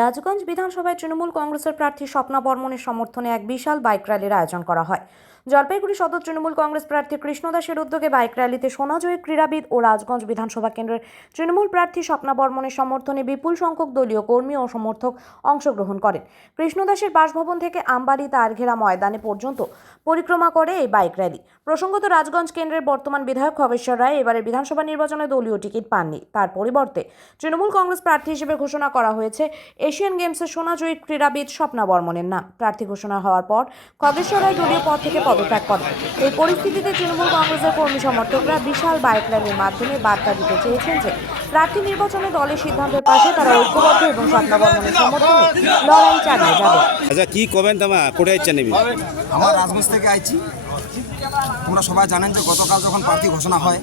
রাজগঞ্জ বিধানসভায় তৃণমূল কংগ্রেসের প্রার্থী স্বপ্না বর্মনের সমর্থনে এক বিশাল বাইক র্যালির আয়োজন করা হয়। জলপাইগুড়ি সদর তৃণমূল কংগ্রেস প্রার্থী কৃষ্ণ দাসের উদ্যোগে বাইক র্যালিতে সোনাজয়ী ক্রীড়াবিদ ও রাজগঞ্জ বিধানসভা কেন্দ্রের তৃণমূল প্রার্থী স্বপ্না বর্মনের সমর্থনে বিপুল সংখ্যক দলীয় কর্মী ও সমর্থক অংশগ্রহণ করেন। কৃষ্ণ দাসের বাসভবন থেকে আমবাড়ি তারঘেরা ময়দানে পর্যন্ত পরিক্রমা করে এই বাইক র্যালি। প্রসঙ্গত, রাজগঞ্জ কেন্দ্রের বর্তমান বিধায়ক খগেশ্বর রায় এবারের বিধানসভা নির্বাচনে দলীয় টিকিট পাননি। তার পরিবর্তে তৃণমূল কংগ্রেস প্রার্থী হিসেবে ঘোষণা করা হয়েছে এশিয়ান গেমসের সোনাজয়ী ক্রীড়াবিদ স্বপ্না বর্মনের নাম। প্রার্থী ঘোষণা হওয়ার পর খগেশ্বর রায় দলীয় পদ থেকে পদত্যাগ করেন। এই পরিস্থিতিতে তৃণমূল কংগ্রেসের কর্মী সমর্থকরা বিশাল বাইক র্যালির মাধ্যমে বার্তা দিতে চেয়েছেন যে প্রার্থী নির্বাচনে দলের সিদ্ধান্তের পাশে তারা ঐক্যবদ্ধ এবং স্বপ্না বর্মনের সমর্থনে লড়াই চালিয়ে যাবে। আচ্ছা, কি কবেন তোমা কোথায় ইচ্ছা নেবি? আমার রাজগঞ্জ থেকে আইছি। তোমরা সবাই জানেন যে গতকাল যখন প্রার্থী ঘোষণা হয়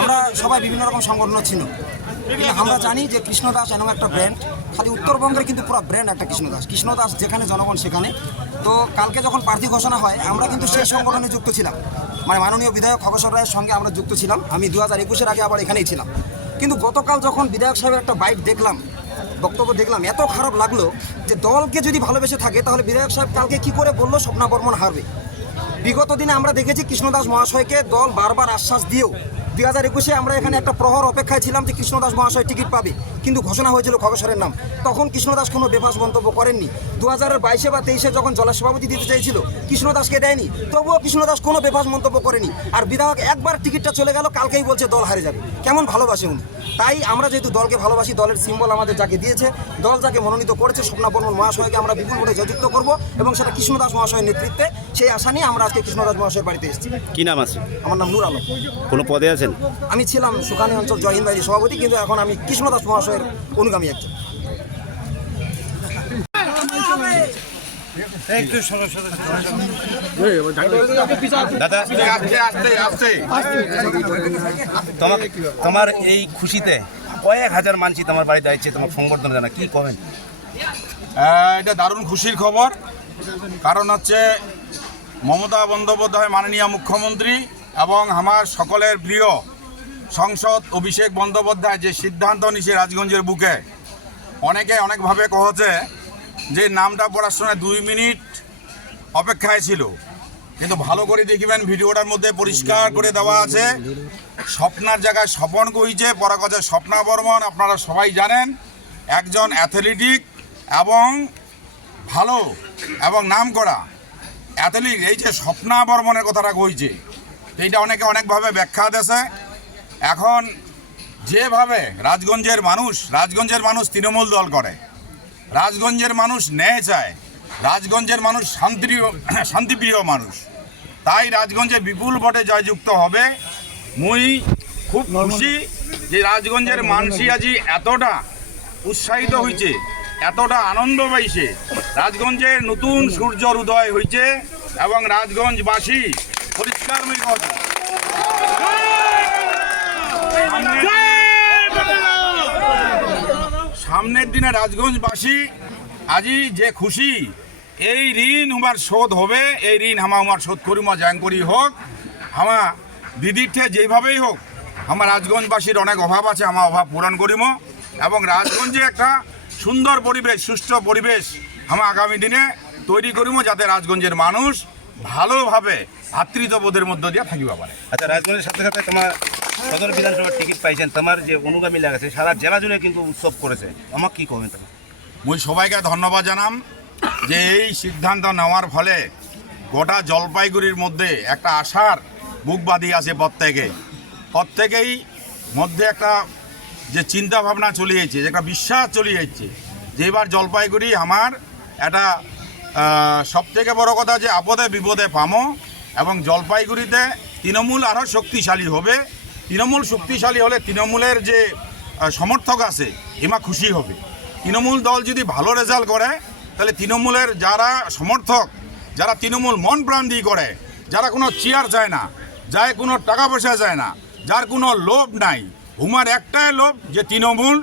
আমরা সবাই বিভিন্ন রকম সংগঠন ছিল, কিন্তু আমরা জানি যে কৃষ্ণ দাস এমন একটা ব্র্যান্ড, খালি উত্তরবঙ্গের কিন্তু পুরো ব্র্যান্ড একটা কৃষ্ণ দাস যেখানে জনগণ সেখানে। তো কালকে যখন প্রার্থী ঘোষণা হয় আমরা কিন্তু সেই সংগঠনে যুক্ত ছিলাম, মানে মাননীয় বিধায়ক খগেশ্বর রায়ের সঙ্গে আমরা যুক্ত ছিলাম। আমি 2021-এর আগে আবার এখানেই ছিলাম। কিন্তু গতকাল যখন বিধায়ক সাহেবের একটা বাইট দেখলাম, বক্তব্য দেখলাম, এত খারাপ লাগলো যে দলকে যদি ভালোবেসে থাকে তাহলে বিধায়ক সাহেব কালকে কি করে বললো স্বপ্না বর্মন হারবে। বিগত দিনে আমরা দেখেছি কৃষ্ণ দাস মহাশয়কে দল বারবার আশ্বাস দিয়েও 2021-এ আমরা এখানে একটা প্রহর অপেক্ষায় ছিলাম যে কৃষ্ণ দাস মহাশয় টিকিট পাবে, কিন্তু ঘোষণা হয়েছিল খগেশ্বরের নাম। তখন কৃষ্ণ দাস কোনো বেফাস মন্তব্য করেননি। 2022-এ বা 2023-এ যখন জলের সভাপতি দিতে চাইছিল কৃষ্ণ দাসকে দেয়নি, তবুও কৃষ্ণ দাস কোনো বেফাস মন্তব্য করেনি। আর বিধায়ক একবার টিকিটটা চলে গেল, কালকেই বলছে দল হারে যাবে। কেমন ভালোবাসে উনি। তাই আমরা যেহেতু দলকে ভালোবাসি, দলের সিম্বল আমাদের যাকে দিয়েছে, দল যাকে মনোনীত করেছে স্বপ্না বর্মন মহাশয়কে আমরা বিপুল ভোটে জয়যুক্ত করব এবং সেটা কৃষ্ণ দাস মহাশয়ের নেতৃত্বে। সেই আশা নিয়ে আমরা আজকে কৃষ্ণ দাস মহাশয়ের বাড়িতে এসেছি। কি নাম আছে? আমার নাম নূর আলম। কোনো পদে আছেন? আমি ছিলাম সুকানি অঞ্চল জয়হিন্দ বাহিনীর সভাপতি, কিন্তু এখন আমি কৃষ্ণ দাস মহাশয়ের অনুগামী একজন। দাদা, তোমার এই খুশিতে কয়েক হাজার মানুষ তোমার বাড়িতে আসছে তোমার সংবর্ধনা জানা, কি কবেন? এটা দারুণ খুশির খবর। কারণ হচ্ছে মমতা বন্দ্যোপাধ্যায় মাননীয় মুখ্যমন্ত্রী এবং আমার সকলের প্রিয় সংসদ অভিষেক বন্দ্যোপাধ্যায় যে সিদ্ধান্ত নিছে রাজগঞ্জের বুকে, অনেকে অনেকভাবে কহছে যে নামটা পড়ার সময় 2 মিনিট অপেক্ষায় ছিল, কিন্তু ভালো করে দেখবেন ভিডিওটার মধ্যে পরিষ্কার করে দেওয়া আছে স্বপ্নার জায়গায় স্বপন কইছে। পরে কথা স্বপ্না বর্মন আপনারা সবাই জানেন একজন অ্যাথলেটিক এবং ভালো এবং নাম করা অ্যাথলিট। এই যে স্বপ্না বর্মনের কথাটা কইছে, এইটা অনেকে অনেকভাবে ব্যাখ্যা দিয়েছে। এখন যেভাবে রাজগঞ্জের মানুষ তৃণমূল দল করে, রাজগঞ্জের মানুষ ন্যায় চায়, রাজগঞ্জের মানুষ শান্তিপ্রিয় মানুষ, তাই রাজগঞ্জে বিপুল ভোটে জয়যুক্ত হবে। মুই খুব খুশি যে রাজগঞ্জের মানুষই আজি এতটা উৎসাহিত হয়েছে, এতটা আনন্দ পাইছে। রাজগঞ্জের নতুন সূর্যর উদয় হয়েছে এবং রাজগঞ্জবাসী পরিষ্কার সামনের দিনে রাজগঞ্জবাসী আজি যে খুশি, এই ঋণ আমার শোধ হবে, এই ঋণ আমার শোধ করিম জ্যাং করি হোক, আমার দিদির ঠে যেভাবেই হোক। আমার রাজগঞ্জবাসীর অনেক অভাব আছে, আমার অভাব পূরণ করিম এবং রাজগঞ্জে একটা সুন্দর পরিবেশ, সুষ্ঠু পরিবেশ আমার আগামী দিনে তৈরি করিম, যাতে রাজগঞ্জের মানুষ ভালোভাবে ভাতৃত্ববোধের মধ্য দিয়ে থাকিবা পারে। আচ্ছা, রাজগঞ্জের সাথে সাথে তোমার সদর বিধানসভার টিকিট পাইছেন, তোমার যে অনুগামী লাগাছে সারা জেলা জুড়ে কিন্তু উৎসব করেছে, আমার কি কবেন তোমার? মুই সবাইকে ধন্যবাদ জানাম যে এই সিদ্ধান্ত নেওয়ার ফলে গোটা জলপাইগুড়ির মধ্যে একটা আশার বুক বাঁধি আছে। প্রত্যেকেই মধ্যে একটা যে চিন্তা ভাবনা চলে যাচ্ছে, যে একটা বিশ্বাস চলে যাচ্ছে যে এবার জলপাইগুড়ি আমার একটা সবথেকে বড় কথা যে আপদে বিপদে পামো এবং জলপাইগুড়িতে তৃণমূল আরও শক্তিশালী হবে। তৃণমূল শক্তিশালী হলে তৃণমূলের যে সমর্থক আছে এমা খুশি হবে। তৃণমূল দল যদি ভালো রেজাল্ট করে তাহলে তৃণমূলের যারা সমর্থক, যারা তৃণমূল মন প্রাণ দিয়ে করে, যারা কোনো চেয়ার চায় না, যায় কোনো টাকা পয়সা চায় না, যার কোনো লোভ নাই, উমার একটাই লোভ যে তৃণমূল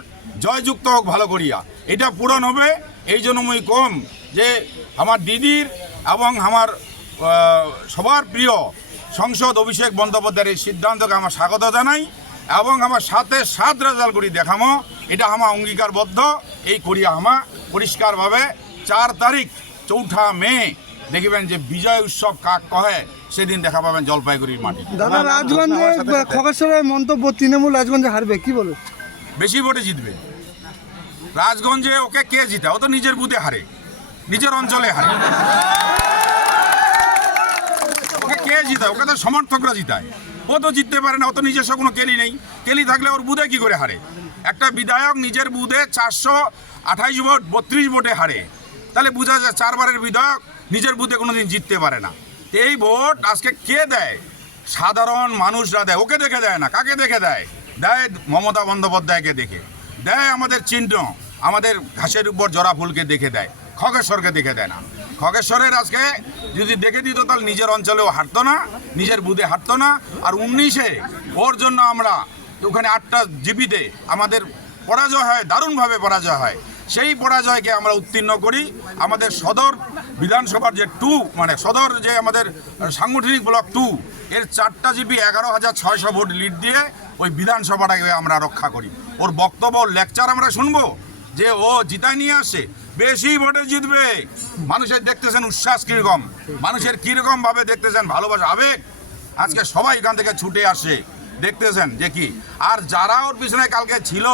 জয়যুক্ত হোক ভালো করিয়া, এটা পূরণ হবে। এই জন্য মুই কম যে আমার দিদির এবং আমার সবার প্রিয় সংসদ অভিষেক বন্দ্যোপাধ্যায়ের এই সিদ্ধান্তকে আমার স্বাগত জানাই এবং আমার সাথে সাত রেজাল্ট করি দেখামো, এটা আমার অঙ্গীকারবদ্ধ। এই করিয়া আমা পরিষ্কারভাবে 4 তারিখ 4 মে দেখবেন যে বিজয় উৎসব কাক কহে, সেদিন দেখা পাবেন জলপাইগুড়ির মাটি। দাদা, রাজগঞ্জে খগেশ্বরের মন্তব্য তৃণমূল রাজগঞ্জে হারবে, কি বলে? বেশি ভোটে জিতবে রাজগঞ্জে। ওকে কে জিতায়? ও তো নিজের বুথে হারে, নিজের অঞ্চলে হারে। ওকে কে জিতায়? ওকে তো সমর্থকরা জিতায়। ও তো জিততে পারে না, ও তো নিজস্ব কোনো কেলি নেই। কেলি থাকলে ওর বুথে কি করে হারে? একটা বিধায়ক নিজের বুথে 428 ভোট 32 ভোটে হারে, তাহলে বোঝা যায় 4 বারের বিধায়ক নিজের বুথে কোনোদিন জিততে পারে না। এই ভোট আজকে কে দেয়? সাধারণ মানুষরা দেয়। ওকে দেখে দেয় না, কাকে দেখে দেয়? দেয় মমতা বন্দ্যোপাধ্যায়কে দেখে দেয়, আমাদের চিহ্ন, আমাদের ঘাসের উপর জরা ফুলকে দেখে দেয়, খগেশ্বরকে দেখে দেয় না। খগেশ্বরের আজকে যদি দেখে দিত তাহলে নিজের অঞ্চলেও হাঁটতো না, নিজের বুথে হাঁটতো না। আর 19-এ ওর জন্য আমরা ওখানে 8টা জিপিতে আমাদের পরাজয় হয়, দারুণভাবে পরাজয় হয়। সেই পরাজয়কে আমরা উত্তীর্ণ করি। আমাদের সদর বিধানসভার যে 2 মানে সদর যে আমাদের সাংগঠনিক ব্লক 2 এর 4টা জিপি 11,600 ভোট লিড দিয়ে ওই বিধানসভাটাকে আমরা রক্ষা করি। ওর বক্তব্য লেকচার আমরা শুনবো যে ও জিতায় নিয়ে আসে, বেশি ভোটে জিতবে। মানুষের দেখতেছেন উচ্ছ্বাস কীরকম, মানুষের কীরকমভাবে দেখতেছেন ভালোবাসা, আবেগ। আজকে সবাই এখান থেকে ছুটে আসে, দেখতেছেন যে কি। আর যারা ওর পিছনে কালকে ছিল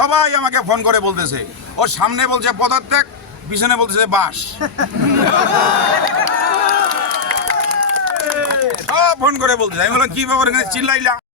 সবাই আমাকে ফোন করে বলতেছে, ওর সামনে বলছে পদত্যাগ, পিছনে বলতেছে বাস। সব ফোন করে বলতেছে। আমি বললাম কি ব্যাপার, এখানে চিল্লাইলা?